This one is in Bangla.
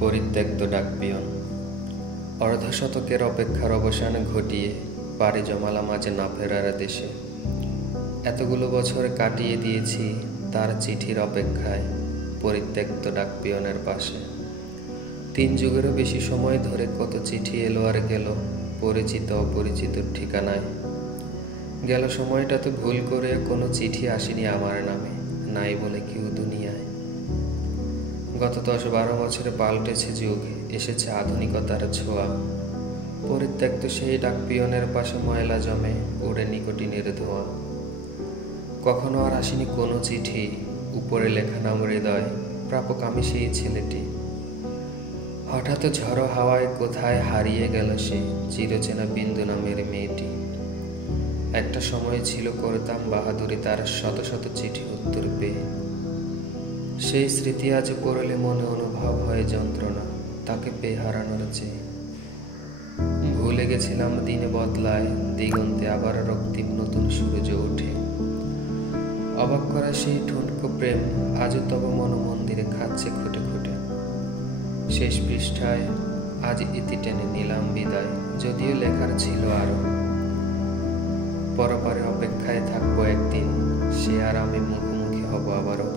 পরিত্যক্ত ডাকপিয়ন। অর্ধশতকের অপেক্ষার অবসান ঘটিয়ে পাড়ি জমালাম আজ না ফেরার দেশে। এতগুলো বছর কাটিয়ে দিয়েছি তার চিঠির অপেক্ষায় পরিত্যক্ত ডাকপিয়নের পাশে। 3 যুগেরও বেশি সময় ধরে কত চিঠি এলো আর গেল পরিচিত অপরিচিত ঠিকানায়। গেল সময়টাতে ভুল করে কোনো চিঠি আসেনি আমার নামে, নাই বলে কেউ দুনিয়ায়। গত 10-12 বছরে পাল্টেছে যুগ, এসেছে আধুনিকতার ছোঁয়া। পরিত্যক্ত সেই ডাকপিয়নের পাশে ময়লা জমে উড়ে নিকোটিনের ধোঁয়া। কখনো আর আসেনি কোনো চিঠি, উপরে লেখা নাম হৃদয়, প্রাপক আমি সেই ছেলেটি। হঠাৎ ঝড়ো হাওয়ায় কোথায় হারিয়ে গেল সে চিরচেনা বিন্দু নামের মেয়েটি। একটা সময় ছিল করতাম বাহাদুরি তার শত শত চিঠি উত্তর পেয়ে। সেই স্মৃতি আজ পড়লে মনে অনুভব হয় যন্ত্রণা তাকে পেয়ে হারানোর চেয়ে। ভুলে গেছিলাম দিনে বদলায়, দিগন্তে আবার রক্তিম নতুন সূর্য ওঠে। অবাক করা সেই ঠুনকো প্রেম আজও তব মনমন্দিরে খাচ্ছে খুঁটে খুঁটে। শেষ পৃষ্ঠায় আজ ইতি টেনে নিলাম বিদায়, যদিও লেখার ছিল আরো। পরপারে অপেক্ষায় থাকবো একদিন, সে আর আমি মুখোমুখি হব আবারও।